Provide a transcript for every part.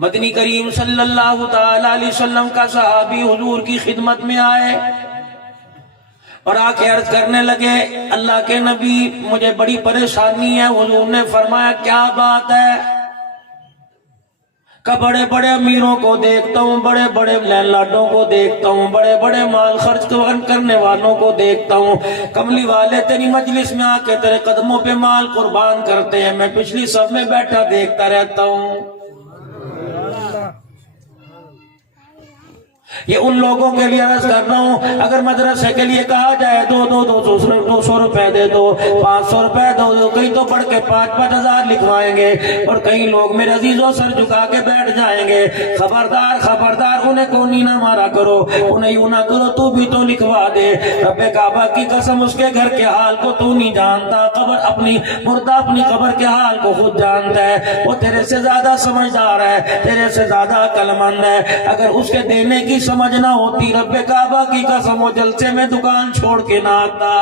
مدنی کریم صلی اللہ تعالی علیہ وسلم کا صحابی حضور کی خدمت میں آئے اور آ کے عرض کرنے لگے اللہ کے نبی مجھے بڑی پریشانی ہے۔ حضور نے فرمایا کیا بات ہے؟ کہ بڑے بڑے امیروں کو دیکھتا ہوں، بڑے بڑے لینڈ کو دیکھتا ہوں، بڑے بڑے مال خرچ کرنے والوں کو دیکھتا ہوں، کملی والے تیری مجلس میں آ کے تیرے قدموں پہ مال قربان کرتے ہیں، میں پچھلی صف میں بیٹھا دیکھتا رہتا ہوں۔ یہ ان لوگوں کے لیے عرض کر رہا ہوں اگر مدرسے کے لیے کہا جائے دو سو روپے دے دو، 500 روپے دو، کہیں تو پڑھ کے 5-5 ہزار لکھوائیں گے اور کئی لوگ میرے عزیزوں سر جھکا کے بیٹھ جائیں گے۔ خبردار خبردار، انہیں کونی نہ مارا کرو، انہیں یوں نہ کرو، تو بھی تو لکھوا دے۔ رب کعبہ کی قسم اس کے گھر کے حال کو تو نہیں جانتا، قبر اپنی مردہ اپنی قبر کے حال کو خود جانتا ہے، وہ تیرے سے زیادہ سمجھدار ہے، تیرے سے زیادہ عقل مند ہے۔ اگر اس کے دینے کی سمجھ نہ ہوتی رب کعبہ کی قسم وہ جلسے میں دکان چھوڑ کے نہ آتا۔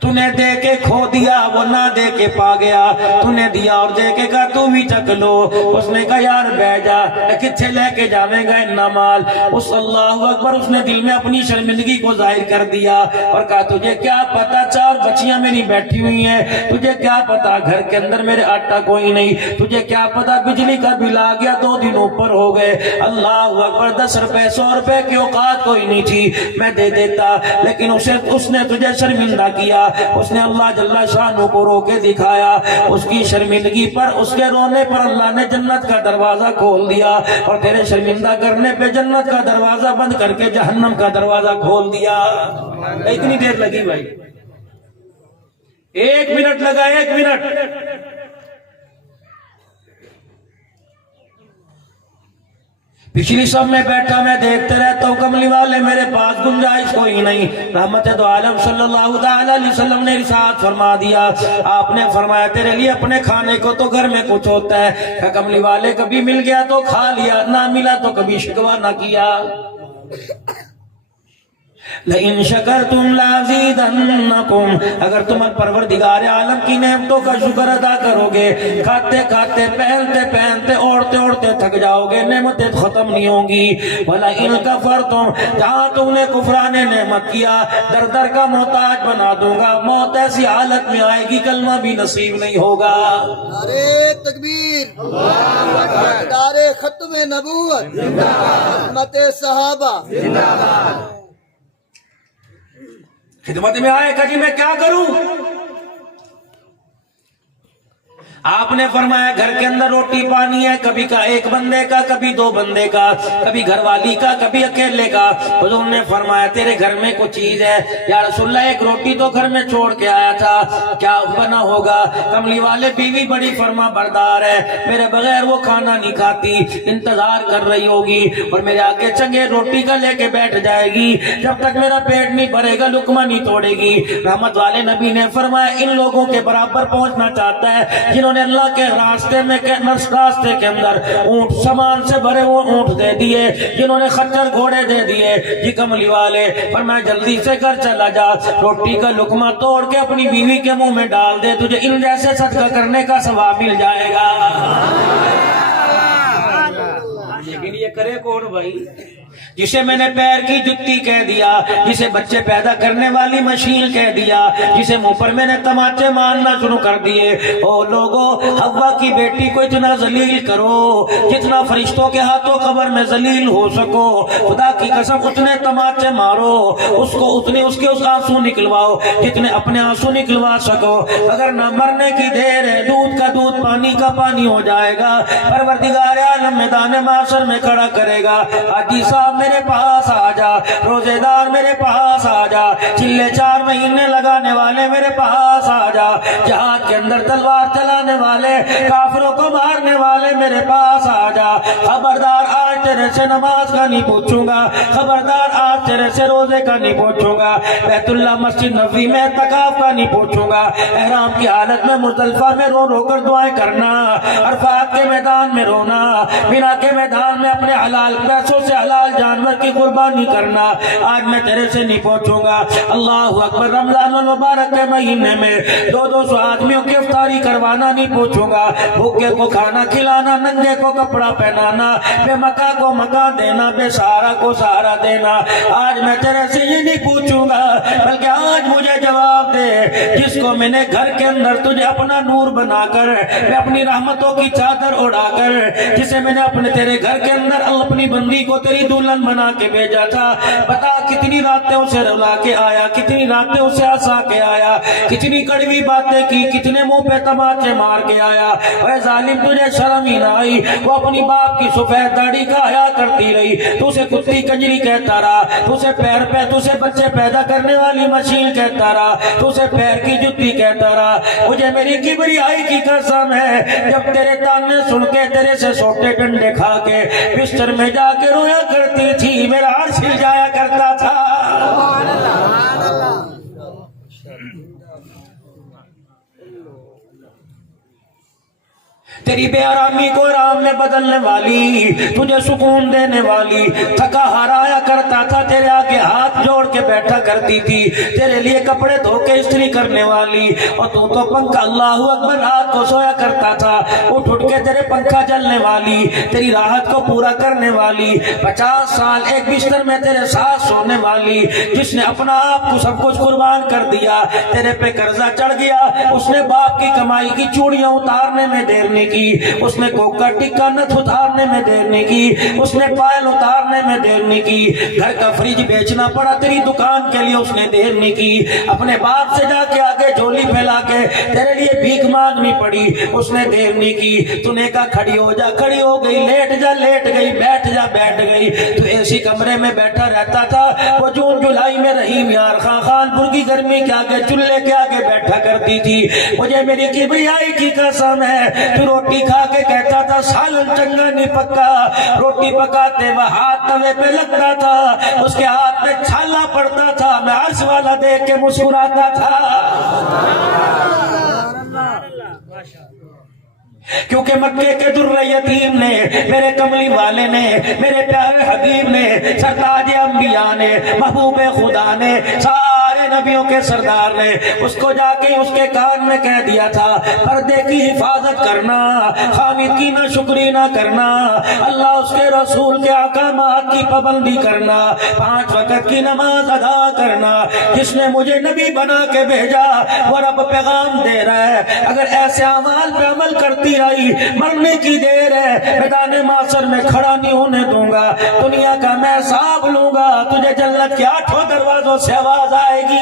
تو نے دے کے کھو دیا، وہ نہ دے کے پا گیا، تو نے دیا اور دے کے کہا تو بھی چک لو۔ اس نے کہا یار بہ جا، کتھے لے کے جاویں گا اتنا مال؟ اس اللہ اکبر، اس نے دل میں اپنی شرمندگی کو ظاہر کر دیا اور کہا تجھے کیا پتا 4 بچیاں میری بیٹھی ہوئی ہیں، تجھے کیا پتا گھر کے اندر میرے آٹا کوئی نہیں، تجھے کیا پتا بجلی کا بل آ گیا 2 دن اوپر ہو گئے۔ اللہ اکبر، 10 روپے 100 روپے کی اوقات کوئی نہیں تھی، میں دے دیتا، لیکن اس نے تجھے شرمندہ کیا۔ اس نے اللہ جل شانہ کو رو کے دکھایا، اس کی شرمندگی پر، اس کے رونے پر اللہ نے جنت کا دروازہ کھول دیا اور تیرے شرمندہ کرنے پہ جنت کا دروازہ بند کر کے جہنم کا دروازہ کھول دیا۔ اتنی دیر لگی بھائی، 1 منٹ لگا، 1 منٹ۔ پچھلی سب میں بیٹھا میں دیکھتے رہتا ہوں، کملی والے میرے پاس گنجائش کوئی نہیں۔ رحمت دو عالم صلی اللہ علیہ وسلم نے ارشاد فرما دیا، آپ نے فرمایا تیرے لیے اپنے کھانے کو تو گھر میں کچھ ہوتا ہے، کہ کملی والے کبھی مل گیا تو کھا لیا، نہ ملا تو کبھی شکوہ نہ کیا۔ لئن شکرتم لازیدنکم، اگر تم پروردگار عالم کی نعمتوں کا شکر ادا کرو گے، کھاتے کھاتے پہنتے پہنتے اوڑھتے اوڑھتے تھک جاؤ گے، نعمتیں ختم نہیں ہوں گی۔ وَلَئِن کَفَرْتُمْ، جہاں تم نے کفران نعمت کیا در در کا محتاج بنا دوں گا، موت ایسی حالت میں آئے گی کلمہ بھی نصیب نہیں ہوگا۔ نعرہ تکبیر، نعرہ ختم نبوت، خدمت صحابہ، خدمت میں آئے کہ جی میں کیا کروں؟ آپ نے فرمایا گھر کے اندر روٹی پانی ہے، کبھی کا 1 بندے کا، کبھی 2 بندے کا، کبھی گھر والی کا، کبھی اکیلے کا۔ حضور نے فرمایا تیرے گھر میں کچھ چیز ہے یا رسول اللہ، 1 روٹی تو گھر میں چھوڑ کے آیا تھا، کیا بنا ہوگا؟ کملی والے بیوی بڑی فرما بردار ہے، میرے بغیر وہ کھانا نہیں کھاتی، انتظار کر رہی ہوگی اور میرے آگے چنگے روٹی کا لے کے بیٹھ جائے گی، جب تک میرا پیٹ نہیں بھرے گا لقمہ نہیں توڑے گی۔ رحمت والے نبی نے فرمایا ان لوگوں کے برابر پہنچنا چاہتا ہے جنہوں نے اللہ کے راستے کے اندر اونٹ سامان سے بھرے وہ اونٹ دے دیے، جنہوں نے خچر گھوڑے دے دیے۔ جی کملی والے فرمایا جلدی سے گھر چلا جا، روٹی کا لقمہ توڑ کے اپنی بیوی کے منہ میں ڈال دے، تجھے ان جیسے صدقہ کرنے کا ثواب مل جائے گا۔ لیکن یہ کرے کون بھائی؟ جسے میں نے پیر کی جتی کہہ دیا، جسے بچے پیدا کرنے والی مشین کہہ دیا، جسے منہ پر میں نے تماچے مارنا شروع کر دیے۔ او لوگوں، حوا کی بیٹی کو اتنا ذلیل کرو جتنا فرشتوں کے ہاتھوں قبر میں ذلیل ہو سکو، خدا کی قسم اتنے تماچے مارو، اس کو اتنے اس کے آنسو نکلواؤ جتنے اپنے آنسو نکلوا سکو۔ اگر نہ مرنے کی دیر ہے، دودھ کا دودھ پانی کا پانی ہو جائے گا، پروردگار عالم میدان محشر میں کھڑا کرے گا، حاجی صاحب میرے پاس آ جا، روزے دار میرے پاس آ جا، چلے 4 مہینے لگانے والے میرے پاس آ جا، جہاد کے اندر تلوار چلانے والے، کافروں کو مارنے والے میرے پاس آ جا۔ خبردار آج تیرے سے نماز کا نہیں پوچھوں گا، خبردار آج تیرے سے روزے کا نہیں پوچھوں گا، بیت اللہ مسجد نبوی میں اعتکاف کا نہیں پوچھوں گا، احرام کی حالت میں مزدلفہ میں رو رو کر دعائیں کرنا، عرفات کے میدان میں رونا، مینا کے میدان میں اپنے حلال پیسوں سے حلال جانور کی قربانی کرنا، آج میں تیرے سے نہیں پوچھوں گا۔ اللہ اکبر، رمضان المبارک کے مہینے میں 200 آدمیوں کی افطاری کروانا نہیں پوچھوں گا، بھوکے کو کھانا کھلانا، ننگے کو کپڑا پہنانا، بے مکا کو مکا دینا، بے سہارا کو سہارا دینا، آج میں تیرے سے یہ نہیں پوچھوں گا، بلکہ آج مجھے جواب دے، جس کو میں نے گھر کے اندر تجھے اپنا نور بنا کر، میں اپنی رحمتوں کی چادر اڑا کر، جسے میں نے اپنے تیرے گھر کے اندر اپنی بندی کو تیری دلہن بنا کے بھیجا تھا، بتا کتنی راتیں اسے رلا کے آیا، کتنی راتیں اسے ہنسا کے آیا، کتنی کڑوی باتیں کی، کتنے منہ پہ تماچے مار کے آیا، اے ظالم تجھے شرم ہی نہ آئی، وہ اپنی باپ کی سفید داڑھی کا حیا کرتی رہی، تو اسے کتی کنجری کہتا رہا، تو اسے پیر پہ، تو اسے بچے پیدا کرنے والی مشین کہتا رہا، تو اسے پیر کی جتی کہتا رہا، مجھے میری کبریائی کی قسم ہے، جب تیرے تانے سن کے تیرے سے سوٹے ڈنڈے کھا کے بستر میں جا کے رویا کرتی تھی، میرا عرش ہل جایا کرتا تھا۔ تیری بے آرامی کو آرام میں بدلنے والی، تجھے سکون دینے والی، تھکا ہرایا کرتا تھا، تیرے آگے ہاتھ جوڑ کے بیٹھا کرتی تھی، تیرے لیے کپڑے دھو کے استری کرنے والی، اور تو پنکھا، اللہ اکبر، رات کو سویا کرتا تھا، اٹھ اٹھ کے تیرے پنکھا جلنے والی، تیری راحت کو پورا کرنے والی، 50 سال ایک بستر میں تیرے ساتھ سونے والی، جس نے اپنا آپ کو سب کچھ قربان کر دیا، تیرے پہ قرضہ چڑھ گیا، اس نے باپ کی کمائی کی چوڑیاں اتارنے میں دیر نہیں کی، اس نے کوکا ٹکا نت اتارنے میں دیر نہیں کی، اس نے پائل اتارنے میں دیر نہیں کی، گھر کا فریج بیچنا پڑا تیری دکان کے لیے، اس نے دیر نہیں کی، اپنے باپ سے جا کے آگے جھولی پھیلا کے تیرے لیے بھیک مانگنی پڑی، اس نے دیر نہیں کی، تو نے کہا کھڑی ہو جا، کھڑی ہو گئی، لیٹ جا، لیٹ گئی، بیٹھ جا، بیٹھ گئی، تو ایسی کمرے میں بیٹھا رہتا تھا، وہ جون جولائی میں رحیم یار خان خانپور کی گرمی کے آگے چولہے کے آگے بیٹھا کرتی تھی، مجھے میری کبریائی کی قسم ہے، تو روٹی کھا کے کہتا تھا سالن چنگا نہیں پکا، روٹی پکاتے وہ ہاتھ توے پہ لگتا تھا، اس کے ہاتھ میں چھالا پڑتا تھا، میں عرش والا دیکھ کے مسکراتا تھا، کیونکہ مکے کے در یتیم نے، میرے کملی والے نے، میرے پیارے حبیب نے، سرتاج انبیاء نے، محبوب خدا نے، سارے نبیوں کے سردار نے اس کو جا کے اس کے کان میں کہہ دیا تھا، پردے کی حفاظت کرنا، حامد کی نہ شکری نہ کرنا، اللہ اس کے رسول کے احکامات کی پابندی کرنا، 5 وقت کی نماز ادا کرنا، جس نے مجھے نبی بنا کے بھیجا وہ رب پیغام دے رہا ہے، اگر ایسے اعمال پہ عمل کرتی آئی، مرنے کی دیر ہے، میدان محشر میں کھڑا نہیں ہونے دوں گا، دنیا کا میں حساب لوں گا، تجھے جنت کے 8 دروازوں سے آواز آئے گی۔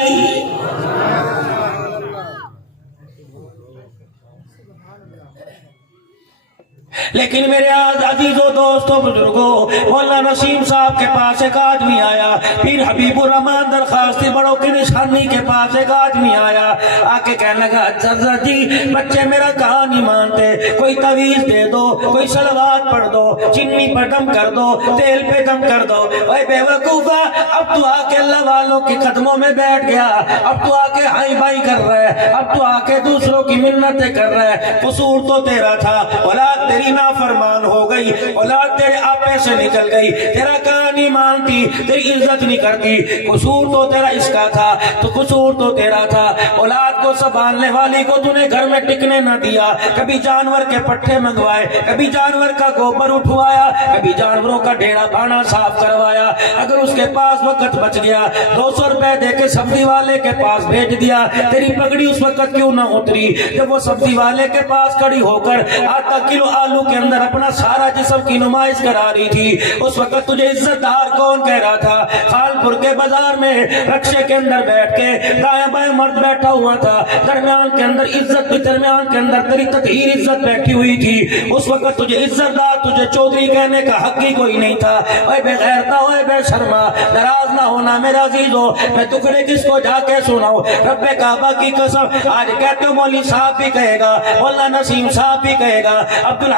لیکن میرے عزیزوں، دوستوں، بزرگوں، مولانا نسیم صاحب کے پاس ایک آدمی آیا، پیر حبیب الرحمان درخواست بڑوں کی نشانی کے پاس ایک آدمی آیا، آ کے کہنے لگا چچا جی بچے میرا کہا نہیں مانتے، کوئی تعویذ دے دو، کوئی صلوات پڑھ دو، چینی پر دم کر دو، تیل پہ دم کر دو۔ اے بے وقوفا، اب تو آ کے اللہ والوں کے قدموں میں بیٹھ گیا، اب تو آ کے ہائی بائی کر رہا ہے، اب تو آ کے دوسروں کی منتیں کر رہا ہے، قصور تو تیرا تھا، اولاد تیری نافرمان ہو گئی، اولاد تیرے آپے سے نکل گئی، تیرا کہا نہیں مانتی، تیری عزت نہیں کرتی، قصور تو تیرا اس کا تھا، تو قصور تو تیرا تھا، اولاد کو سنبھالنے والی کو تو نے گھر میں ٹکنے نہ دیا، کبھی جانور کے پٹھے منگوائے، کبھی جانور کا گوبر اٹھوایا، کبھی جانوروں کا ڈیرا بھانا صاف کروایا، اگر اس کے پاس وقت بچ گیا 200 روپے دے کے سبزی والے کے پاس بھیج دیا، تیری پگڑی اس وقت کیوں نہ اتری جب وہ سبزی والے کے پاس کھڑی ہو کر آدھا کلو آلو کے اندر اپنا سارا جسم کی نمائش کرا رہی تھی، اس وقت تجھے عزت دار کون کہہ رہا تھا؟ خانپور کے بازار میں رکشے کے اندر بیٹھ کے دائیں بائیں مرد بیٹھا ہوا تھا، درمیان کے اندر عزت کی، درمیان کے اندر تیری تطہیر عزت بیٹھی ہوئی تھی، اس وقت تجھے عزت دار، تجھے چودھری کہنے کا حق ہی کوئی نہیں تھا۔ اے بے غیرتا، اے بے شرما، ناراض نہ ہونا میرا عزیزو، میں ٹکڑے کس کو جا کے سناؤں؟ رب کعبہ کی قسم، آج کہتے ہو مولوی صاحب بھی کہے گا، مولانا نسیم صاحب بھی کہے گا، عبد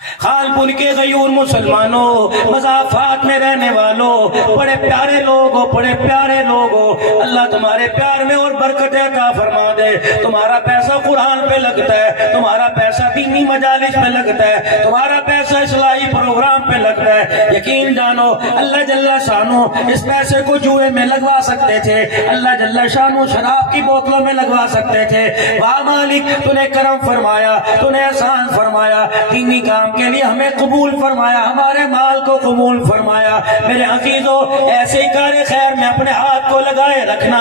خانپور کے غیور مسلمانوں، مضافات میں رہنے والوں، بڑے پیارے لوگ ہو، بڑے پیارے لوگ ہو، اللہ تمہارے پیار میں اور برکت عطا فرما دے۔ تمہارا پیسہ قرآن پہ لگتا ہے، تمہارا پیسہ دینی مجالس میں لگتا ہے، تمہارا پیسہ اصلاحی پروگرام پہ لگتا ہے۔ یقین جانو اللہ جل شانو اس پیسے کو جوئے میں لگوا سکتے تھے، اللہ جل شانو شراب کی بوتلوں میں لگوا سکتے تھے۔ واہ مالک تو نے کرم فرمایا، تو نے احسان فرمایا، دینی کام کے لیے ہمیں قبول فرمایا، ہمارے مال کو قبول فرمایا۔ میرے عزیزو ایسے ہی کار خیر میں اپنے ہاتھ کو لگائے رکھنا،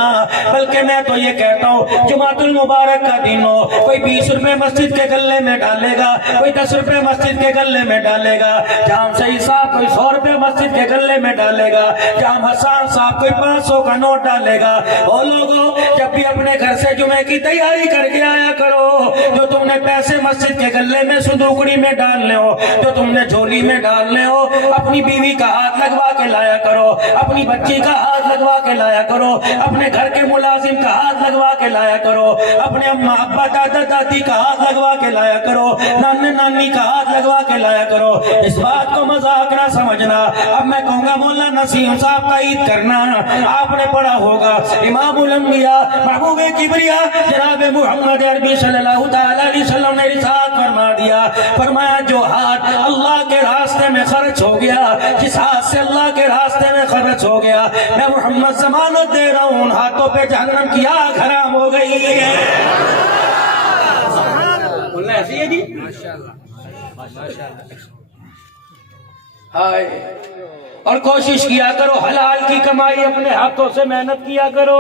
بلکہ میں تو یہ کہتا ہوں جمعۃ المبارک کا دن ہو، کوئی 20 روپے مسجد کے گلے میں ڈالے گا، کوئی 10 روپے مسجد کے گلے میں ڈالے گا، جام صحیح صاحب کوئی 100 روپے مسجد کے گلے میں ڈالے گا، جام حسان صاحب کوئی 500 کا نوٹ ڈالے گا۔ او لوگوں جب بھی اپنے گھر سے جمعے کی تیاری کر کے آیا کرو، جو تم نے پیسے مسجد کے گلے میں صندوقڑی میں ڈالنے ہو، جو تم نے جھولی میں ڈالنے ہو، اپنی بیوی کا ہاتھ لگوا کے لایا کرو، اپنی بچی کا ہاتھ لگوا کے لایا کرو، اپنے گھر کے ملازم کا ہاتھ لگوا کے لایا کرو، اپنے اماں ابا دادا دادی کا ہاتھ لگوا کے لایا کرو، نانا نانی کا ہاتھ لگوا کے لایا کرو۔ اس بات کو مذاق نہ سمجھنا۔ اب میں کہوں گا مولانا نسیم صاحب تائید کرنا، آپ نے پڑھا ہوگا امام الانبیاء محبوب کبریا جناب محمد عربی صلی اللہ تعالی علیہ وسلم نے ارشاد فرما دیا، فرمایا جو ہاتھ اللہ کے راستے میں خرچ ہو گیا، جس ہاتھ سے اللہ کے راستے میں خرچ ہو گیا، میں محمد ضمانت دے رہا ہوں ان ہاتھوں پہ جہنم کی آگ حرام ہو گئی ہے۔ بولنا ایسی ہے جی؟ ہائے، اور کوشش کیا کرو حلال کی کمائی اپنے ہاتھوں سے محنت کیا کرو۔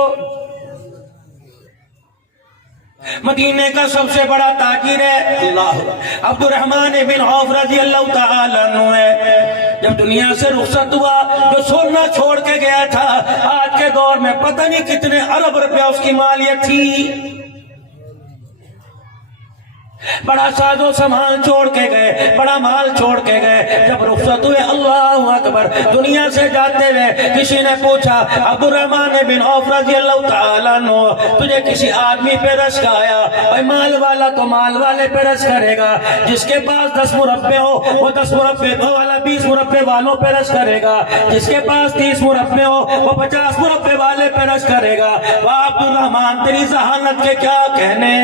مدینے کا سب سے بڑا تاجر ہے اللہ عبد الرحمن بن عوف رضی اللہ تعالیٰ عنہ ہے۔ جب دنیا سے رخصت ہوا، جو سونا چھوڑ کے گیا تھا، آج کے دور میں پتہ نہیں کتنے ارب روپے اس کی مالیت تھی۔ بڑا ساز و سامان چھوڑ کے گئے، بڑا مال چھوڑ کے گئے۔ جب رخصت ہوئے اللہ اکبر دنیا سے جاتے ہوئے کسی نے پوچھا عبد الرحمن بن عوف رضی اللہ تعالیٰ عنہ تجھے کسی آدمی پہ رشک آیا؟ اور مال والا تو مال والے پہ رشک کرے گا، جس کے پاس 10 مربے ہو وہ 10 مربے والا 20 مربے والوں پہ رشک کرے گا، جس کے پاس 30 مربے ہو وہ 50 مربے والے پہ رشک کرے گا۔ واہ عبد الرحمن تیری ذہانت کے کیا کہنے،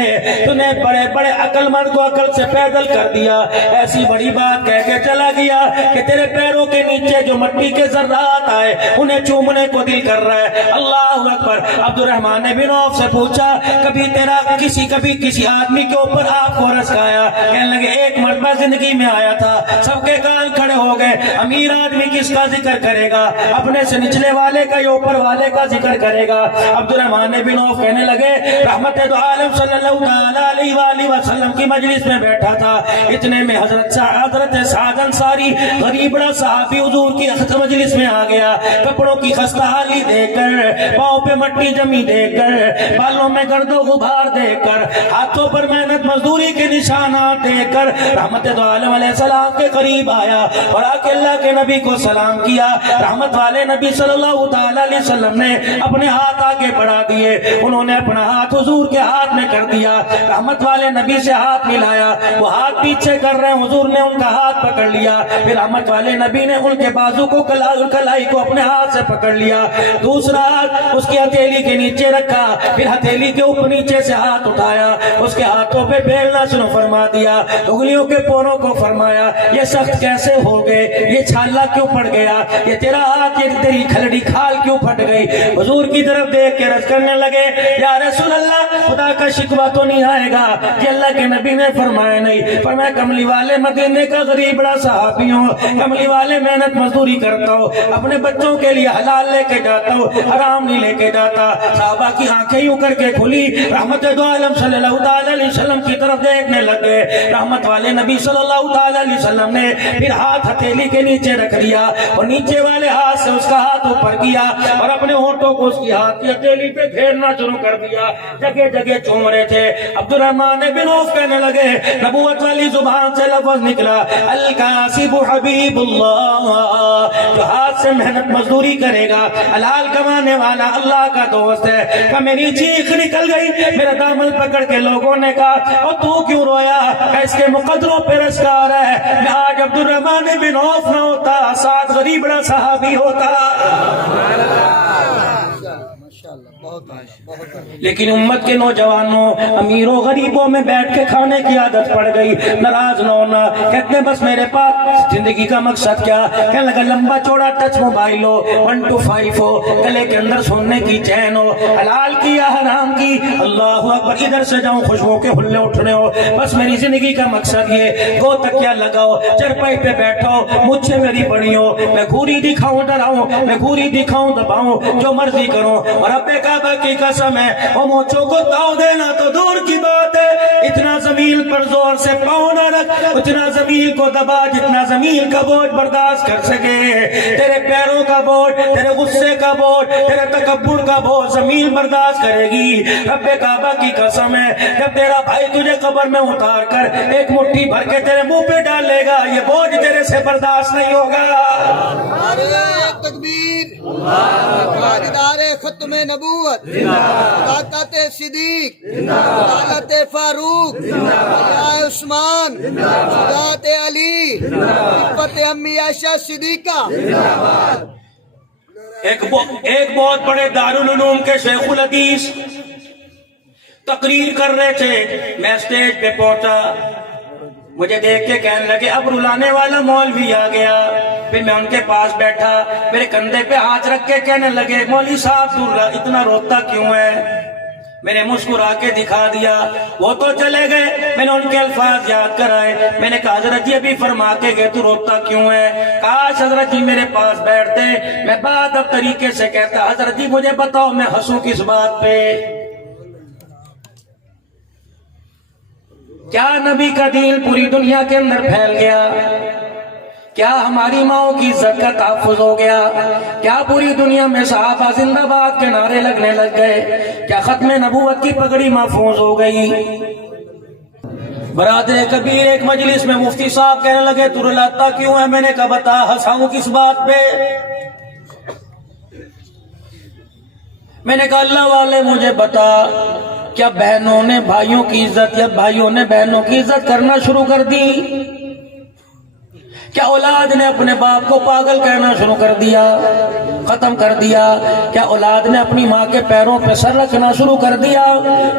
تو نے بڑے بڑے عقل مرد کو عقل سے پیدل کر دیا، ایسی بڑی بات کہہ کے چلا گیا کہ تیرے پیروں کے نیچے جو مٹی کے ذرات آئے انہیں چومنے کو دل کر رہا ہے۔ اللہ اکبر۔ عبد الرحمن بن عوف سے پوچھا کبھی تیرا کسی آدمی کے اوپر آپ کو رشک آیا؟ کہنے لگے ایک مرتبہ زندگی میں آیا تھا، سب کے کان کھڑے ہو گئے۔ امیر آدمی کس کا ذکر کرے گا؟ اپنے سے نچلے والے کا یا اوپر والے کا ذکر کرے گا؟ عبد الرحمن بن عوف کہنے لگے رحمت دو عالم صلی اللہ علیہ وسلم کی مجلس میں بیٹھا تھا، اتنے میں حضرت سعد انصاری غریب بڑا صحابی حضور کی مجلس میں آ گیا، کپڑوں کی خستہ حالی دیکھ کر، پاؤں پہ مٹی جمی دیکھ کر، بالوں میں گرد و غبار دیکھ کر، ہاتھوں پر محنت مزدوری کے نشانات دیکھ کر رحمت دو عالم علیہ السلام کے قریب آیا اور آ کے اللہ کے نبی کو سلام کیا۔ رحمت والے نبی صلی اللہ تعالی علیہ وسلم نے اپنے ہاتھ آگے بڑھا دیے، انہوں نے اپنا ہاتھ حضور کے ہاتھ میں کر دیا، رحمت والے نبی سے ہاتھ ملایا، وہ ہاتھ پیچھے کر رہے ہیں، حضور نے ان کا ہاتھ پکڑ لیا، پھر رحمت والے نبی نے ان کے بازو کو کلائی کو اپنے ہاتھ سے پکڑ لیا، دوسرا ہاتھ اس کی ہتھیلی کے نیچے رکھا، پھر ہتھیلی کے اوپر نیچے سے ہاتھ اٹھایا، اس کے ہاتھوں پہ پھیرنا شروع فرما دیا، انگلیوں کے پوروں کو فرمایا یہ سخت کیسے ہو گئے، یہ چھالا کیوں پڑ گیا، یہ تیرا ہاتھ، یہ تیری کھلڑی کھال کیوں پھٹ گئی؟ حضور کی طرف دیکھ کے رس کرنے لگے یا رسول اللہ خدا کا شکوہ تو نہیں آئے گا؟ کہ اللہ کے نبی نے فرمایا نہیں، فرمایا کملی والے مدینے کا غریب بڑا صحابی ہوں، کملی والے محنت مزدوری کرتا ہوں، اپنے بچوں کے لیے حلال لے کے جاتا ہوں، حرام نہیں لے کے جاتا۔ صحابہ کی آنکھیں یوں کر کے کھلی، رحمت دو عالم صلی اللہ تعالی علیہ وسلم کی طرف دیکھنے لگے، رحمت والے نبی صلی اللہ تعالی علیہ وسلم نے پھر ہاتھ ہتھیلی کے نیچے رکھ دیا اور نیچے والے ہاتھ سے اس کا ہاتھ اوپر کیا اور اپنے ہونٹوں کو اس کی ہاتھ کی ہتھیلی پہ پھیرنا شروع کر دیا، جگہ جگہ چوم رہے تھے۔ عبد الرحمن بن عوف کہنے لگے, نبوت والی زبان سے لفظ نکلا, الکاسب حبیب اللہ, جو ہاتھ سے محنت مزدوری کرے گا, حلال کمانے والا اللہ کا دوست ہے. کہ میری چیخ نکل گئی, میرا دامن پکڑ کے لوگوں نے کہا, اور تو کیوں رویا؟ کہ اس کے مقدروں پہ رسکار ہے. میں آج عبد الرحمن بن عوف نہ ہوتا, ساتھ غریب بڑا صحابی ہوتا. لیکن امت کے نوجوانوں, امیروں غریبوں میں بیٹھ کے کھانے کی عادت پڑ گئی. ناراض نہ ہونا, کہتے ہیں بس میرے پاس زندگی کا مقصد کیا؟ کہنے لگا لمبا چوڑا ٹچ موبائل ہو, 1 to 5 ہو, گلے کے اندر سونے کی چین ہو, حلال کی یا حرام کی, اللہ اکبر, ادھر سے جاؤں خوشبو کے حلے اٹھنے ہو, بس میری زندگی کا مقصد یہ. دو تکیا لگاؤ, چرپائی پہ بیٹھو, مجھ سے میری بڑی ہو, میں گھوری دکھاؤں ڈراؤں, میں گھوری دکھاؤں دباؤں, جو مرضی کروں. اور رب کعبہ کی قسم ہے, وہ مونچھوں کو تاؤ دینا تو دور کی بات ہے, اتنا زمین پر زور سے پاؤں نہ رکھ, اتنا زمین کو دبا جتنا زمین کا بوجھ برداشت کر سکے. تیرے پیروں کا بوجھ, تیرے غصے کا بوجھ, تیرے تکبر کا بوجھ زمین برداشت کرے گی. رب کعبہ کی قسم ہے, جب تیرا بھائی تجھے قبر میں اتار کر ایک مٹھی بھر کے تیرے منہ پہ ڈالے گا, یہ بوجھ تیرے سے برداشت نہیں ہوگا. نعرہ تکبیر, تاجدار ختم نبوت, طاقت صدیق, عدالت فاروق, حیا عثمان, ذات علی, عفت امی عائشہ صدیقہ. ایک بہت بڑے دارالعلوم کے شیخ الحدیث تقریر کر رہے تھے, میں اسٹیج پہ پہنچا, مجھے دیکھ کے کہنے لگے اب رلانے والا مولوی آ گیا. پھر میں ان کے پاس بیٹھا, میرے کندھے پہ ہاتھ رکھ کے کہنے لگے, مولوی صاحب اتنا روتا کیوں ہے؟ میں نے مسکرا کے دکھا دیا. وہ تو چلے گئے, میں نے ان کے الفاظ یاد کرائے. میں نے کہا حضرت جی ابھی فرما کے گئے تو روتا کیوں ہے؟ کاش حضرت جی میرے پاس بیٹھتے, میں بات اب طریقے سے کہتا, حضرت جی مجھے بتاؤ میں ہنسوں کس بات پہ؟ کیا نبی کا دین پوری دنیا کے اندر پھیل گیا؟ کیا ہماری ماؤں کی عزت کا تحفظ ہو گیا؟ کیا پوری دنیا میں صحابہ زندہ باد کے نعرے لگنے لگ گئے؟ کیا ختم نبوت کی پگڑی محفوظ ہو گئی؟ برادر کبیر ایک مجلس میں مفتی صاحب کہنے لگے تو رلاتا کیوں ہے؟ میں نے کہا بتا ہنساؤں کس بات پہ؟ میں نے کہا اللہ والے مجھے بتا, کیا بہنوں نے بھائیوں کی عزت یا بھائیوں نے بہنوں کی عزت کرنا شروع کر دی؟ کیا اولاد نے اپنے باپ کو پاگل کہنا شروع کر دیا, ختم کر دیا؟ کیا اولاد نے اپنی ماں کے پیروں پہ سر رکھنا شروع کر دیا؟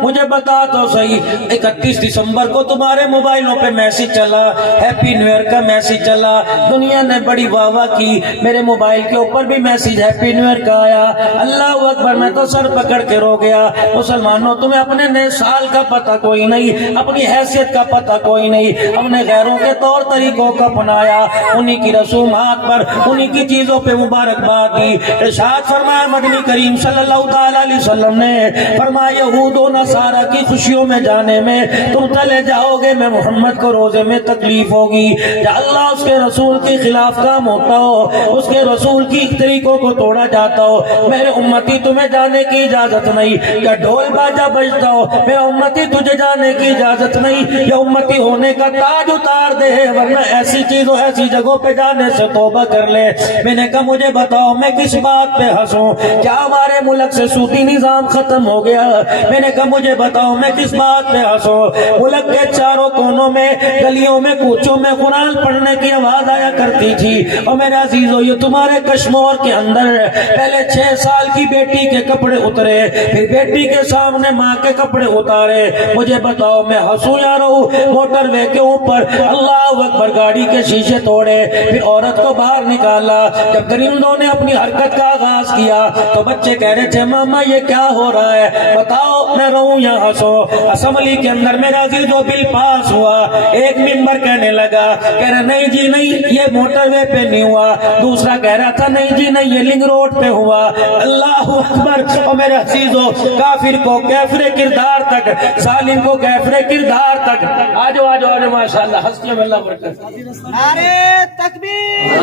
مجھے بتا تو صحیح, 31 دسمبر کو تمہارے موبائلوں پہ میسج چلا, ہیپی نیو ایئر کا میسج چلا, دنیا نے بڑی واہ واہ کی, میرے موبائل کے اوپر بھی میسج ہیپی نیو ایئر کا آیا. اللہ اکبر, میں تو سر پکڑ کے رو گیا. مسلمانوں تمہیں اپنے نئے سال کا پتہ کوئی نہیں, اپنی حیثیت کا پتہ کوئی نہیں, ہم نے غیروں کے طور طریقوں کو اپنایا, انہی کی رسومات پر, انہی کی چیزوں پہ مبارکباد دی. ارشاد فرمایا مدنی کریم صلی اللہ تعالی علیہ وسلم نے فرمایا یہود و نصارہ کی خوشیوں میں جانے میں تم چلے جاؤ گے, میں محمد کو روزے میں تکلیف ہوگی. یا اللہ اس کے رسول کے خلاف کام ہوتا ہو, اس کے رسول کی طریقوں کو توڑا جاتا ہو, میرے امتی تمہیں جانے کی اجازت نہیں. یا ڈھول باجا بجتا ہو, میرے امتی تجھے جانے کی اجازت نہیں. یا امتی ہونے کا تاج اتار دے, ورنہ ایسی چیزوں ایسی جگہوں پہ جانے سے توبہ کر لے. میں نے کہا مجھے بتاؤ میں کس بات پہ ہنسوں؟ کیا ہمارے ملک سے سودی نظام ختم ہو گیا؟ میں نے کہا مجھے بتاؤ میں کس بات پہ ہنسوں؟ ملک کے چاروں کونوں میں, گلیوں میں, کوچوں میں قرآن پڑھنے کی آواز آیا کرتی تھی. اور میرے عزیزو یہ تمہارے کشمور کے اندر پہلے 6 سال کی بیٹی کے کپڑے اترے, پھر بیٹی کے سامنے ماں کے کپڑے اتارے. مجھے بتاؤ میں ہنسوں یا رہوں؟ موٹر وے کے اوپر اللہ اکبر گاڑی کے شیشے توڑے, پھر عورت کو باہر نکالا. جب درندوں نے اپنی حرکت کا آغاز کیا تو بچے کہہ رہے تھے ماما یہ کیا ہو رہا ہے, بتاؤ میں رہوں یا ہنسوں؟ اسمبلی کے اندر میرا عزیزو بل پاس ہوا, ایک ممبر کہنے لگا, کہہ رہا نہیں جی نہیں یہ موٹر وے پہ نہیں ہوا, دوسرا کہہ رہا تھا نہیں جی نہیں یہ لنگ روڈ پہ ہوا. اللہ اکبر. اور میرے عزیزو کافر کو کیفر کردار تک, ظالم کو کیفر کردار تک. آجو آجو آجو ماشاءاللہ, ہستیوں میں اللہ برکت. نعرہ تکبیر,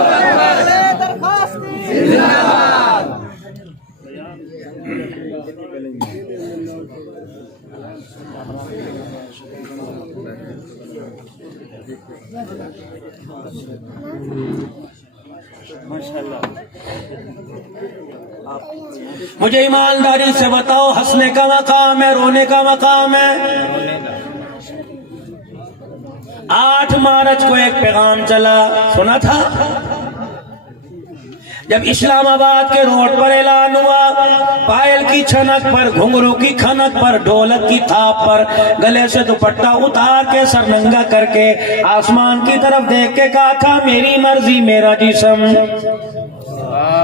نعرہ درخواست, مجھے ایمانداری سے بتاؤ، ہنسنے کا مقام ہے، رونے کا مقام ہے؟ 8 مارچ کو ایک پیغام چلا، سنا تھا؟ جب اسلام آباد کے روڈ پر اعلان ہوا، پائل کی چھنک پر، گھنگرو کی کھنک پر، ڈھولک کی تھاپ پر، گلے سے دوپٹہ اتار کے، سر ننگا کر کے، آسمان کی طرف دیکھ کے کہا تھا میری مرضی میرا جسم۔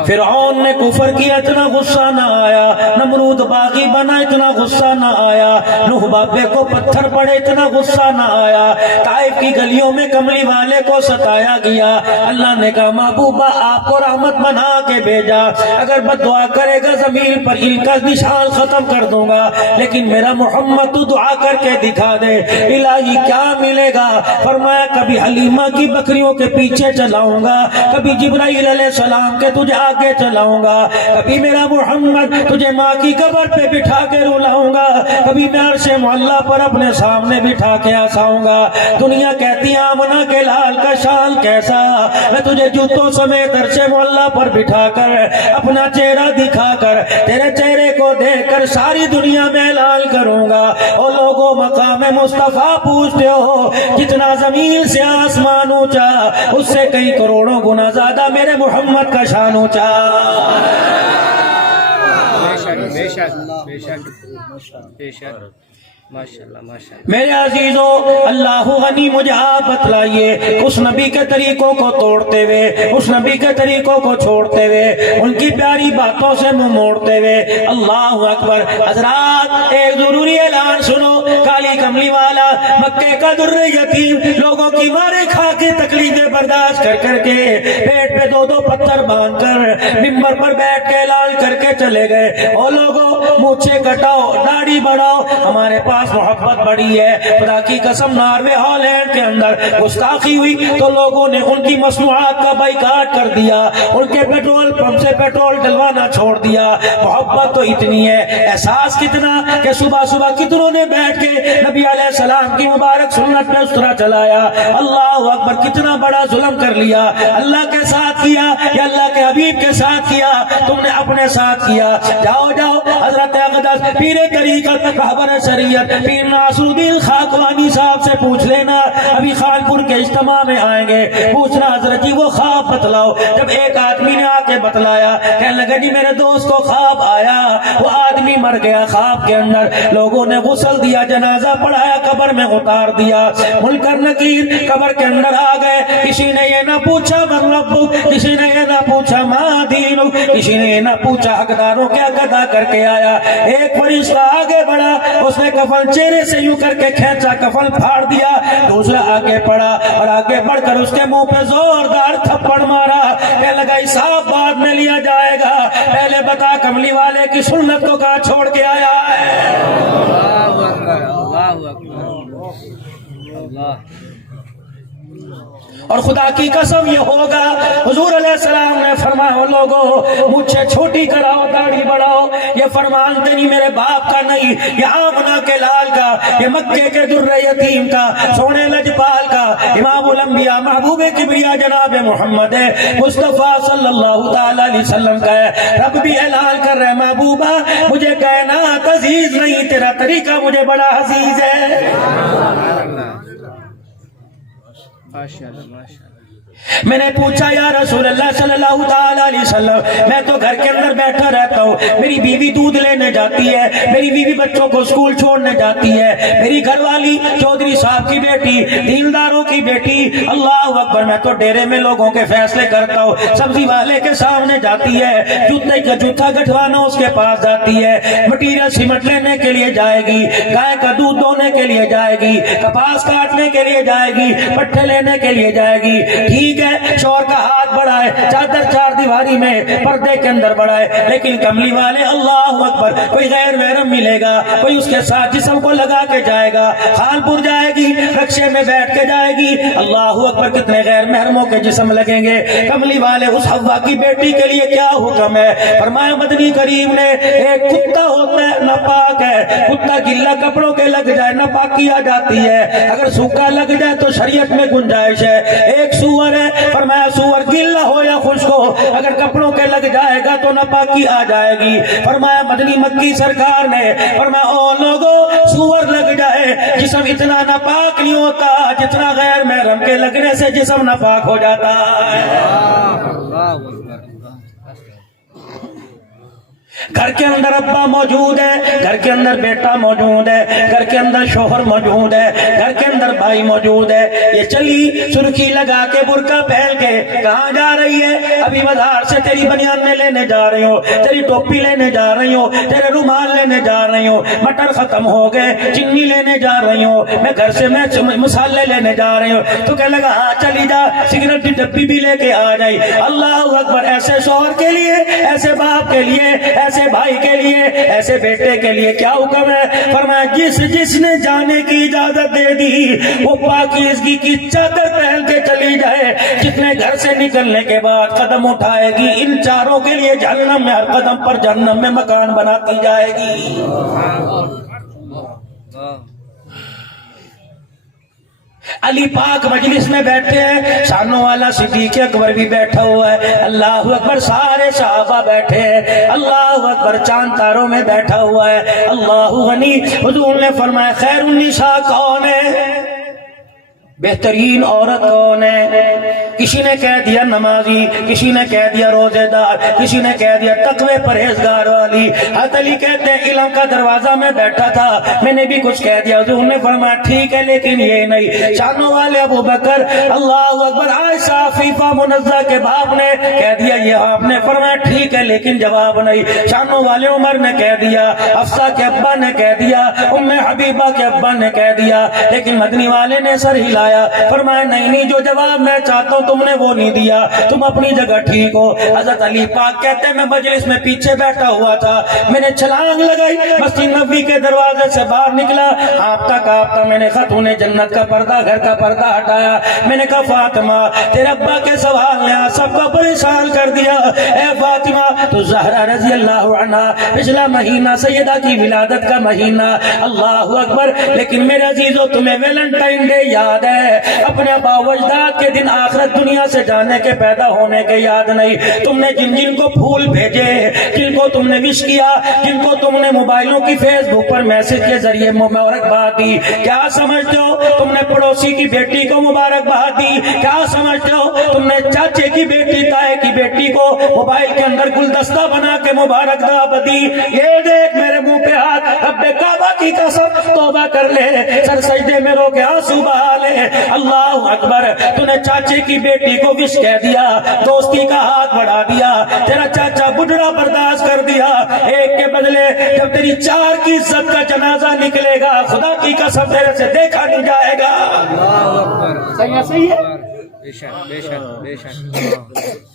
فرعون نے کفر کیا، اتنا غصہ نہ آیا، نمرود باغی بنا، اتنا غصہ نہ آیا، نوح بابے کو پتھر پڑے، اتنا غصہ نہ آیا، طائف کی گلیوں میں کملی والے کو ستایا گیا، اللہ نے کہا محبوبہ آپ کو رحمت بنا کے بھیجا، اگر بد دعا کرے گا زمین پر ان کا نشان ختم کر دوں گا، لیکن میرا محمد تو دعا کر کے دکھا دے، الہی کیا ملے گا؟ فرمایا کبھی حلیمہ کی بکریوں کے پیچھے چلاؤں گا، کبھی جبرائیل علیہ السلام کے تجھے آگے چلاؤں گا، کبھی میرا محمد تجھے ماں کی قبر پہ بٹھا کے رلاؤں گا، کبھی میں عرش معلیٰ پر اپنے سامنے بٹھا کے آساؤں گا۔ دنیا کہتی ہے آمنہ کے لال کا شان کیسا، میں تجھے جوتوں سمیت عرش معلیٰ پر بٹھا کر، اپنا چہرہ دکھا کر، تیرے چہرے کو دیکھ کر ساری دنیا میں اعلان کروں گا، او لوگوں مقام مصطفیٰ پوچھتے ہو جتنا زمین سے آسمان اونچا، اس سے کئی کروڑوں گنا زیادہ میرے محمد کا شان اونچا۔ بے شک بے شک بے شک ماشاءاللہ ماشاءاللہ۔ میرے عزیزوں، اللہ غنی مجھے آپ بتلائیے اس نبی کے طریقوں کو توڑتے ہوئے، اس نبی کے طریقوں کو چھوڑتے ہوئے، ان کی پیاری باتوں سے منہ موڑتے ہوئے، اللہ اکبر۔ حضرات ایک ضروری اعلان سنو، کالی کملی والا مکے کا در یتیم لوگوں کی مارے کھا کے تکلیفیں برداشت کر کر کے پیٹ پہ 2 پتھر باندھ کر ممبر پر بیٹھ کے اعلان کر کے چلے گئے، او لوگوں مونچھیں کٹاؤ، داڑھی بڑھاؤ، ہمارے پاس محبت بڑی ہے۔ خدا کی قسم ناروے ہالینڈ کے اندر گستاخی ہوئی تو لوگوں نے ان کی مصنوعات کا بائیکاٹ کر دیا، ان کے پیٹرول پمپ سے پیٹرول ڈلوانا چھوڑ دیا۔ محبت تو اتنی ہے، احساس کتنا کہ صبح صبح کتنوں نے بیٹھ کے نبی علیہ السلام کی مبارک سنت پہ اسطرہ چلایا۔ اللہ اکبر، کتنا بڑا ظلم کر لیا، اللہ کے ساتھ کیا یا اللہ کے حبیب کے ساتھ کیا؟ تم نے اپنے ساتھ کیا۔ جاؤ جاؤ حضرت اقدس پیر طریقت رہبر شریعت پیر ناصر الدین خاکوانی صاحب سے پوچھ لینا، ابھی خانپور کے اجتماع میں آئیں گے، پوچھنا حضرت جی وہ خواب بتلاؤ۔ جب ایک آدمی نے آ کے بتلایا، کہنے لگا جی میرے دوست کو خواب آیا، وہ آدمی مر گیا، خواب کے اندر لوگوں نے غسل دیا، جنازہ پڑھایا، قبر میں اتار دیا، منکر نکیر قبر کے اندر آ گئے، کسی نے یہ نہ پوچھا من ربک، کسی نے یہ نہ پوچھا ما دینک، کسی نے یہ نہ پوچھا حقداروں کیا ادا کر کے آیا۔ ایک فرشتہ آگے بڑھا، اس نے کفن چہرے سے یوں کر کے کھینچا، کفن پھاڑ دیا، دوسرا آگے پڑا اور آگے بڑھ کر اس کے منہ پہ زوردار تھپڑ مارا، کہنے لگا حساب بعد میں لیا جائے گا، پہلے بتا کملی والے کی سنت کو کہاں چھوڑ کے آیا ہے؟ اللہ اکبر اللہ اکبر اللہ۔ اور خدا کی قسم یہ ہوگا، حضور علیہ السلام نے فرمایا لوگوں مجھے چھوٹی کراؤ، داڑھی بڑھاؤ، یہ فرمان تیری میرے باپ کا نہیں، یہ آمنہ کے لال کا، یہ مکے کے در یتیم کا، سونے لجپال کا، امام الانبیاء محبوب کبریا جناب محمد مصطفیٰ صلی اللہ تعالی علیہ وسلم کا ہے۔ رب بھی اعلان کر رہے محبوبہ مجھے کائنات عزیز نہیں، تیرا طریقہ مجھے بڑا عزیز ہے۔ ماشاءاللہ ماشاءاللہ۔ میں نے پوچھا یا رسول اللہ صلی اللہ تعالی علیہ وسلم، میں تو گھر کے اندر بیٹھا رہتا ہوں، میری بیوی دودھ لینے جاتی ہے، میری بیوی بچوں کو اسکول چھوڑنے جاتی ہے، میری گھر والی چودھری صاحب کی بیٹی، دینداروں کی بیٹی، اللہ اکبر، میں تو ڈیرے میں لوگوں کے فیصلے کرتا ہوں، سبزی والے کے سامنے جاتی ہے، جوتے کا جوتا گٹھوانا اس کے پاس جاتی ہے، مٹیریل سیمنٹ لینے کے لیے جائے گی، گائے کا دودھ دونے کے لیے جائے گی، کپاس کاٹنے کے لیے جائے گی، پٹھے لینے کے لیے جائے گی، ٹھیک ہے، شوہر کا ہاتھ بڑا ہے, چادر چار دیواری میں پردے کے اندر پڑا ہے, لیکن کملی والے اللہ اکبر کوئی غیر محرم ملے گا, کوئی اس کے ساتھ جسم کو لگا کے جائے گا, خانپور جائے گی, رکشے میں بیٹھ کے جائے گی, اللہ اکبر کتنے غیر محرموں کے جسم لگیں گے. کملی والے اس حوا کی بیٹی کے لیے کیا حکم ہے؟ فرمایا مدنی کریم نے ایک کتا ہوتا ہے ناپاک ہے, کتا گلا کپڑوں کے لگ جائے ناپاکی آ جاتی ہے, اگر سوکھا لگ جائے تو شریعت میں گنجائش ہے. ایک سور ہے, فرمایا سور گلا ہو یا خشک ہو اگر کپڑوں کے لگ جائے گا تو ناپاکی آ جائے گی. فرمایا مدنی مکی سرکار نے فرمایا او لوگو سور لگ جائے جسم اتنا ناپاک نہیں ہوتا جتنا غیر محرم کے لگنے سے جسم ناپاک ہو جاتا ہے. اللہ اکبر. گھر کے اندر ابا موجود ہے, گھر کے اندر بیٹا موجود ہے, گھر کے اندر شوہر موجود ہے, گھر کے اندر بھائی موجود ہے. یہ چلی سرخی لگا کے برقع پہن کے کہاں جا رہی ہے؟ ابھی بازار سے تیری بنیانیں لینے جا رہی ہوں, تیری ٹوپی لینے جا رہی ہوں, تیرے رومال لینے جا رہی ہوں, مٹر ختم ہو گئے, چینی لینے جا رہی ہوں, میں گھر سے میں مسالے لینے جا رہی ہوں. تو کہنے لگا ہاں چلی جا, سگریٹ کی ڈبی بھی لے کے آ جائی. اللہ اکبر. ایسے شوہر کے لیے, ایسے باپ کے لیے, ایسے بھائی کے لیے, ایسے بیٹے کے لیے کیا حکم ہے؟ فرمایا جس نے جانے کی اجازت دے دی وہ پاکیزگی کی چادر پہن کے چلی جائے. جتنے گھر سے نکلنے کے بعد قدم اٹھائے گی ان چاروں کے لیے جہنم میں ہر قدم پر جہنم میں مکان بناتی جائے گی. علی پاک مجلس میں بیٹھے ہیں, شانوں والا صدیق اکبر بھی بیٹھا ہوا ہے, اللہ اکبر سارے صحابہ بیٹھے ہیں, اللہ اکبر چاند تاروں میں بیٹھا ہوا ہے, اللہ غنی. حضور نے فرمایا خیر النساء کون ہے؟ بہترین عورت کون ہے؟ کسی نے کہہ دیا نمازی, کسی نے کہہ دیا روزے دار, کسی نے کہہ دیا تقوی پرہیزگار والی. حضرت علی کہتے ہیں علم کا دروازہ میں بیٹھا تھا, میں نے بھی کچھ کہہ دیا. حضور نے فرمایا ٹھیک ہے لیکن یہ نہیں. شانوں والے ابو بکر, اللہ اکبر, عائشہ عفیفہ منزہ کے باپ نے کہہ دیا یہ آپ نے. فرمایا ٹھیک ہے لیکن جواب نہیں. شانوں والے عمر نے کہہ دیا, حفصہ کے ابا نے کہہ دیا, ام حبیبہ کے ابا نے کہہ دیا, لیکن مدنی والے نے سر ہلایا. فرمایا نہیں, جو جواب میں چاہتا ہوں تم نے وہ نہیں دیا, تم اپنی جگہ ٹھیک ہو. حضرت علی پاک کہتے ہیں میں مجلس میں پیچھے بیٹھا ہوا تھا, میں نے چھلانگ لگائی, مسجد نبوی کے دروازے سے باہر نکلا, کانپتا میں نے خاتون جنت کا پردہ, گھر کا پردہ ہٹایا. میں نے کہا فاطمہ تیرے ابا کے سوال نے سب کو پریشان کر دیا. اے فاطمہ تو زہرا رضی اللہ عنہا, پچھلا مہینہ سیدہ کی ولادت کا مہینہ, اللہ اکبر, لیکن میرے عزیزو تمہیں ویلنٹائن ڈے یاد ہے, اپنے ابا و اجداد کے دن آخرت دنیا سے جانے کے پیدا ہونے کے یاد نہیں. تم نے جن کو پھول بھیجے, جن کو تم نے وش کیا, جن کو تم نے موبائلوں کی فیس بک پر میسج کے ذریعے مبارکباد دی, کیا سمجھتے ہو تم نے پڑوسی کی بیٹی کو مبارکباد دی؟ کیا سمجھتے ہو تم نے چاچے کی بیٹی, تائے کی بیٹی کو موبائل کے اندر گلدستہ بنا کے مبارکباد دی؟ یہ دیکھ میرے منہ پہ ہاتھ, رب کعبہ کی قسم توبہ کر لے, سر سجدے میں رو کے آنسو بہا لے. اللہ اکبر, تو نے چاچے کی بیٹی کو وش کہہ دیا, دوستی کا ہاتھ بڑھا دیا, تیرا چاچا بڈھڑا برداشت کر دیا, ایک کے بدلے جب تیری چار کی عزت کا جنازہ نکلے گا خدا کی قسم تیرے سے دیکھا نہیں جائے گا. اللہ اکبر. صحیح ہے. بے شک بے شک بے شک.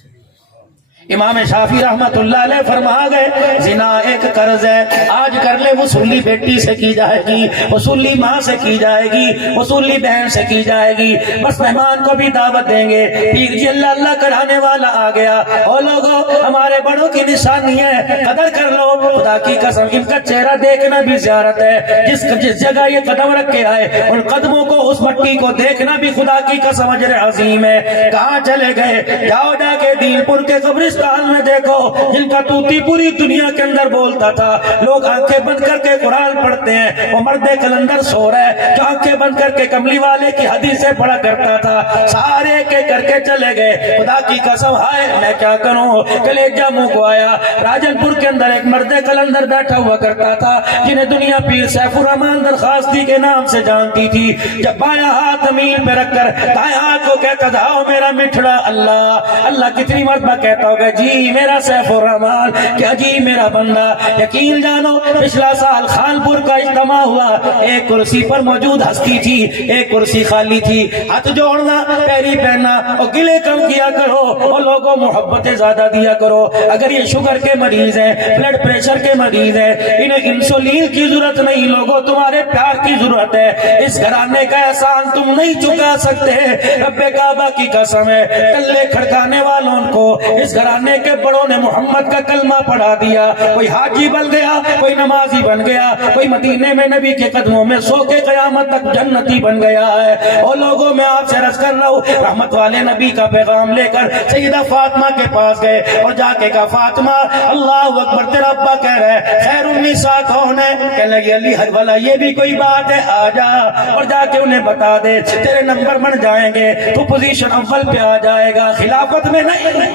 امام شافعی رحمت اللہ علیہ فرما گئے زنا ایک قرض ہے, آج کر لے وصولی بیٹی سے کی جائے گی, وصولی ماں سے کی جائے گی, وصولی بہن سے کی جائے گی. بس مہمان کو بھی دعوت دیں گے, پیر جی اللہ اللہ کرانے والا آ گیا, اور لوگوں ہمارے بڑوں کی نشانی ہے, قدر کر لو, خدا کی قسم ان کا چہرہ دیکھنا بھی زیارت ہے. جس جگہ یہ قدم رکھ کے آئے ان قدموں کو, اس مٹی کو دیکھنا بھی خدا کی قسم اجر عظیم ہے. کہاں چلے گئے؟ جاؤ جا کے دین پور کے قبرستان میں دیکھو, جن کا توتی پوری دنیا کے اندر بولتا تھا, لوگ آنکھیں بند کر کے قرآن پڑھتے ہیں, وہ مرد کلندر سو رہا ہے جو آنکھیں بند کر کے کملی والے کی حدیثیں پڑھا کرتا تھا. سارے کے کر کے چلے گئے. خدا کی قسم ہائے میں کیا کروں, کلیجہ منہ کو آیا. راجن پور کے اندر ایک مرد کلندر بیٹھا ہوا کرتا تھا جنہیں دنیا پیر سیف الرحمان درخواستی کے نام سے جانتی تھی. جب بایاں ہاتھ زمین پہ رکھ کر دائیں ہاتھ کو کہتا تھا او میرا مٹھڑا اللہ اللہ, کتنی مرتبہ کہتا ہوگا کہ جی میرا سیف الرحمان، کیا جی میرا بندہ، یقین جانو پچھلا سال خانپور کا اجتماع ہوا، ایک کرسی پر موجود ہستی تھی، ایک کرسی خالی تھی، ہاتھ جوڑنا، پیری پہننا اور گلے کم کیا کرو اور لوگوں محبتیں زیادہ دیا کرو۔ اگر یہ شوگر کے مریض ہیں، بلڈ پریشر کے مریض ہیں، انہیں انسولین کی ضرورت نہیں، لوگوں تمہارے پیار کی ضرورت ہے۔ اس گھرانے کا احسان تم نہیں چکا سکتے، رب کعبہ کی قسم ہے، کلے کھڑکانے والوں کو اس گھرانے کے بڑوں نے محمد کا کلمہ پڑھا دیا، کوئی حاجی بن گیا، کوئی نمازی بن گیا، کوئی مدینے میں نبی کے قدموں میں سو کے قیامت تک جنتی بن گیا ہے۔ اور لوگوں میں آپ سے عرض کر رہا ہوں، رحمت والے نبی کا پیغام لے کر سیدہ فاطمہ کے پاس گئے اور جا کے کہا فاطمہ اللہ اکبر، تیرا ابا کہہ رہا ہے خیر النساء کون ہے؟ کہنے لگی علی حج والا، یہ بھی کوئی بات ہے، آ جا اور جا کے انہیں بتا دے، تیرے نمبر بن جائیں گے، تو پوزیشن اول پہ آ جائے گا، خلافت میں نہیں،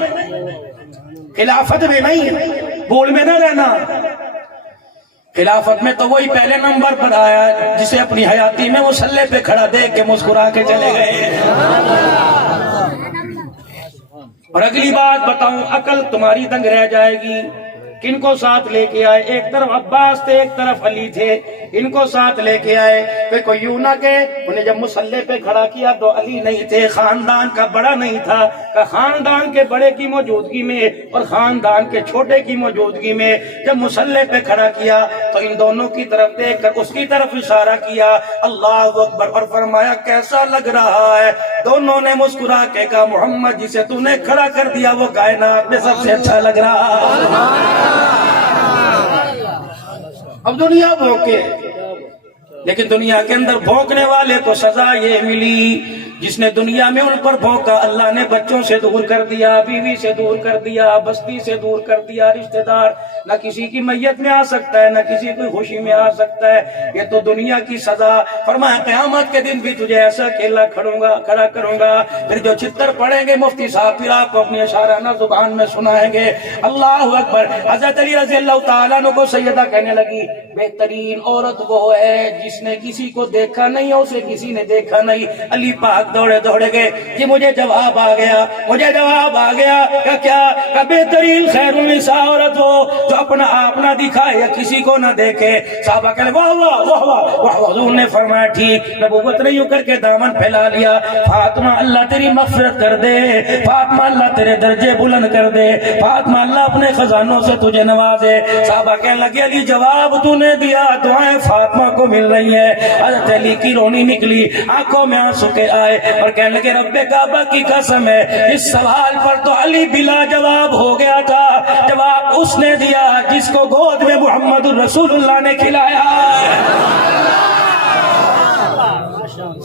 خلافت میں نہیں، بول میں نہ رہنا۔ خلافت میں تو وہی پہلے نمبر پر آیا جسے اپنی حیاتی میں مصلی پہ کھڑا دیکھ کے مسکرا کے چلے گئے۔ اور اگلی بات بتاؤں، عقل تمہاری دنگ رہ جائے گی۔ کن کو ساتھ لے کے آئے؟ ایک طرف عباس تھے، ایک طرف علی تھے، ان کو ساتھ لے کے آئے۔ کوئی یوں نہ کہ انہیں جب مصلی پہ کھڑا کیا تو علی نہیں تھے، خاندان کا بڑا نہیں تھا، کہ خاندان کے بڑے کی موجودگی میں اور خاندان کے چھوٹے کی موجودگی میں جب مصلی پہ کھڑا کیا تو ان دونوں کی طرف دیکھ کر اس کی طرف اشارہ کیا، اللہ اکبر، اور فرمایا کیسا لگ رہا ہے؟ دونوں نے مسکرا کے کہا محمد جسے تو نے کھڑا کر دیا وہ کائنات میں سب سے اچھا لگ رہا ہے۔ اب دنیا بھوکے، لیکن دنیا کے اندر بھوکنے والے کو سزا یہ ملی، جس نے دنیا میں ان پر بھوکا اللہ نے بچوں سے دور کر دیا، بیوی سے دور کر دیا، بستی سے دور کر دیا، رشتہ دار نہ کسی کی میت میں آ سکتا ہے، نہ کسی کی خوشی میں آ سکتا ہے، یہ تو دنیا کی سزا۔ فرمایا قیامت کے دن بھی تجھے ایسا اکیلا کھڑا کروں گا، پھر جو چتر پڑیں گے مفتی صاحب پھر آپ کو اپنی اشارانہ زبان میں سنائیں گے۔ اللہ اکبر۔ حضرت علی رضی اللہ تعالیٰ عنہ کو سیدہ کہنے لگی بہترین عورت وہ ہے جس نے کسی کو دیکھا نہیں اور اسے کسی نے دیکھا نہیں۔ علی پاک دوڑے گئے کہ مجھے جواب آ گیا، مجھے جواب آ گیا کہ کیا کہ بہترین خیر النساء عورت ہو جو اپنا آپ نہ دکھائے یا کسی کو نہ دیکھے۔ صحابہ کہنے واہ واہ واہ واہ، حضور نے فرمایا ٹھیک، نبوت نے یوں کر کے دامن پھیلا لیا، فاطمہ اللہ تیری مغفرت کر دے، فاطمہ اللہ تیرے درجے بلند کر دے، فاطمہ اللہ اپنے خزانوں سے تجھے نوازے۔ صحابہ کہنے لگے علی جواب تو نے دیا، دعائیں فاطمہ کو مل رہی ہیں۔ حضرت علی کی رونی نکلی، آنکھوں میں آنسو کے آئے اور کہنے لگے رب کعبہ کی قسم ہے اس سوال پر تو علی بلا جواب ہو گیا تھا، جواب اس نے دیا جس کو گود میں محمد الرسول اللہ نے کھلایا۔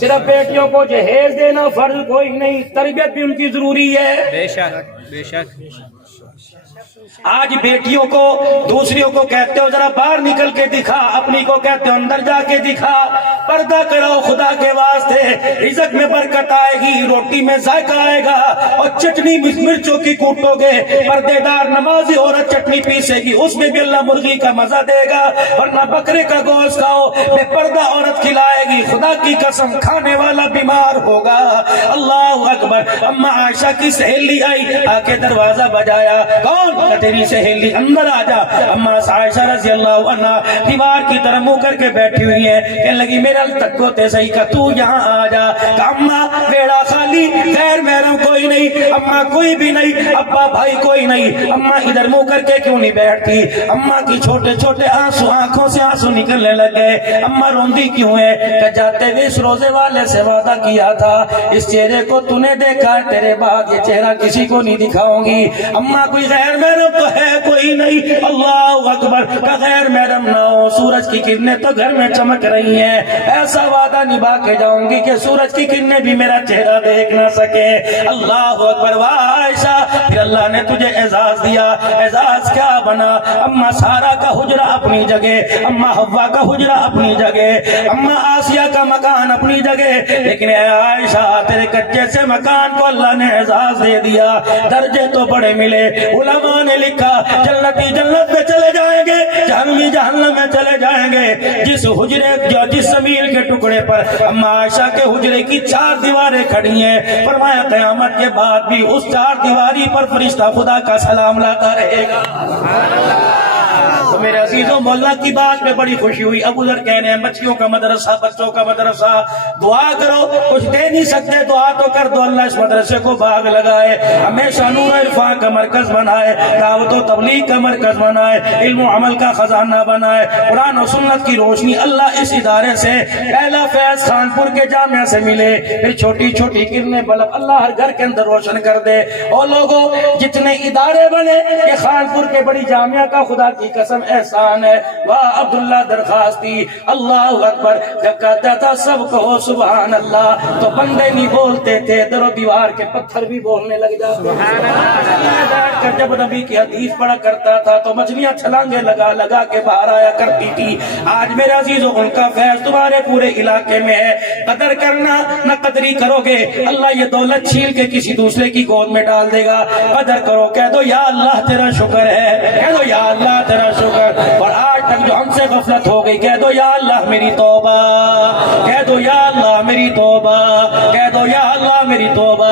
صرف بیٹیوں کو جہیز دینا فرض کوئی نہیں، تربیت بھی ان کی ضروری ہے۔ بے شک بے شک۔ آج بیٹیوں کو دوسریوں کو کہتے ہو ذرا باہر نکل کے دکھا، اپنی کو کہتے ہو اندر جا کے دکھا، پردہ کرو خدا کے واسطے، رزق میں برکت آئے گی، روٹی میں ذائقہ آئے گا، اور چٹنی مرچوں کی کوٹو گے، پردے دار نمازی عورت چٹنی پیسے گی، اس میں بھی اللہ مرغی کا مزہ دے گا، ورنہ بکرے کا گوشت کھاؤ، بے پردہ عورت کھلائے گی، خدا کی قسم کھانے والا بیمار ہوگا۔ اللہ اکبر۔ اما عائشہ کی سہیلی آئی، آ کے دروازہ بجایا، کون؟ تیری سہیلی، اندر آ جا۔ اما عائشہ رضی اللہ عنہ دیوار کی طرف منہ کر کے بیٹھی ہوئی ہے، کہنے لگی میرا تک کو تے صحیح کا تو یہاں آ جا۔ اما بیڑا خالی، غیر محرم کوئی نہیں، اما کوئی بھی نہیں، ابا بھائی کوئی نہیں، اما ادھر منہ کر کے کیوں نہیں بیٹھتی؟ اما کی چھوٹے چھوٹے آنسو، آنکھوں سے آنسو نکلنے لگے۔ اما روندی کیوں ہے؟ کہ جاتے ہوئے اس روزے والے سے وعدہ کیا تھا اس چہرے کو تو نے دیکھا ہے، تیرے بعد یہ چہرہ کسی کو نہیں دکھاؤں گی۔ اما کوئی غیر محرم تو ہے کوئی نہیں، اللہ اکبر، کا غیر محرم نہ ہو، سورج کی کرنیں تو گھر میں چمک رہی ہیں، ایسا وعدہ نبھا کے جاؤں گی کہ سورج کی کرنیں بھی میرا چہرہ دیکھ نہ سکے۔ اللہ اکبر۔ عائشہ پھر اللہ نے تجھے اعزاز دیا، اعزاز کیا بنا؟ اما سارا کا حجرہ اپنی جگہ، اما حوا کا حجرہ اپنی جگہ، اما آسیہ کا مکان اپنی جگہ، لیکن اے عائشہ تیرے کچے سے مکان کو اللہ نے اعزاز دے دیا، درجے تو بڑے ملے۔ علماء نے لکھا جنتی جنت میں چلے جائیں گے، جہنمی جہنم میں چلے جائیں گے۔ جس حجرے جس زمین کے ٹکڑے پر اما عائشہ کے حجرے کی 4 دیواریں کھڑی ہیں، فرمایا قیامت موت کے بعد بھی اس چار دیواری پر فرشتہ خدا کا سلام لاتا رہے گا۔ تو میرے عزیزوں، مولا کی بات میں بڑی خوشی ہوئی۔ ابو ذر کہہ رہے ہیں بچیوں کا مدرسہ، بچوں کا مدرسہ، دعا کرو، کچھ دے نہیں سکتے دعا تو کر دو، اللہ اس مدرسے کو باغ لگائے، ہمیشہ نور و عرفاں کا مرکز بنائے، دعوت و تبلیغ کا مرکز بنائے، علم و عمل کا خزانہ بنائے، قرآن و سنت کی روشنی اللہ اس ادارے سے پہلا فیض خانپور کے جامعہ سے ملے، پھر چھوٹی چھوٹی کرنیں بلب اللہ ہر گھر کے اندر روشن کر دے۔ اور لوگوں، جتنے ادارے بنے یہ خانپور کے بڑی جامعہ کا خدا کی قسم احسان ہے۔ واہ عبداللہ درخواستی، اللہ اکبر، جب کہتا تھا سب کہو سبحان اللہ، تو بندے نہیں بولتے تھے، در و دیوار کے پتھر بھی بولنے لگ جاتے۔ بیٹھ کر جب نبی کی حدیث پڑھا کرتا تھا تو مچھلیاں چھلانگے لگا لگا کے باہر آیا کرتی تھی۔ آج میرے عزیزوں، ان کا فیض تمہارے پورے علاقے میں ہے، قدر کرنا، نہ قدری کرو گے اللہ یہ دولت چھین کے کسی دوسرے کی گود میں ڈال دے گا۔ قدر کرو، کہہ دو یا اللہ تیرا شکر ہے، کہہ دو یا اللہ تیرا شکر۔ اور آج تک جو ہم سے غفلت ہو گئی، کہہ دو یا اللہ میری توبہ، کہہ دو یا اللہ میری توبہ، کہہ دو یا اللہ میری توبہ۔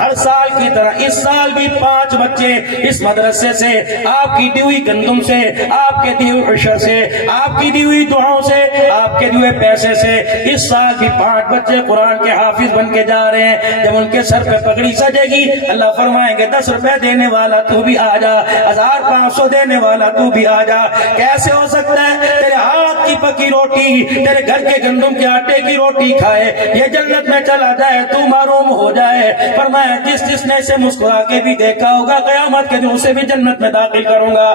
ہر سال کی طرح اس سال بھی 5 بچے اس مدرسے سے آپ کی دی ہوئی گندم سے، آپ کے دی ہوئی عشر سے، آپ کی دی ہوئی دعاؤں سے، آپ کے دیے پیسے سے اس سال بھی 5 بچے قرآن کے حافظ بن کے جا رہے ہیں۔ جب ان کے سر پہ پگڑی سجے گی اللہ فرمائیں گے 10 روپے دینے والا تو بھی آ جا، 1500 دینے والا تو بھی آ جا۔ کیسے ہو سکتا ہے تیرے ہاتھ کی پکی روٹی تیرے گھر کے گندم کے آٹے کی روٹی کھائے یہ جنت میں چلا جائے تو معروم ہو جائے؟ فرمایا جس جس نے اسے مسکرا کے بھی دیکھا ہوگا قیامت کے دن اسے بھی جنت میں داخل کروں گا۔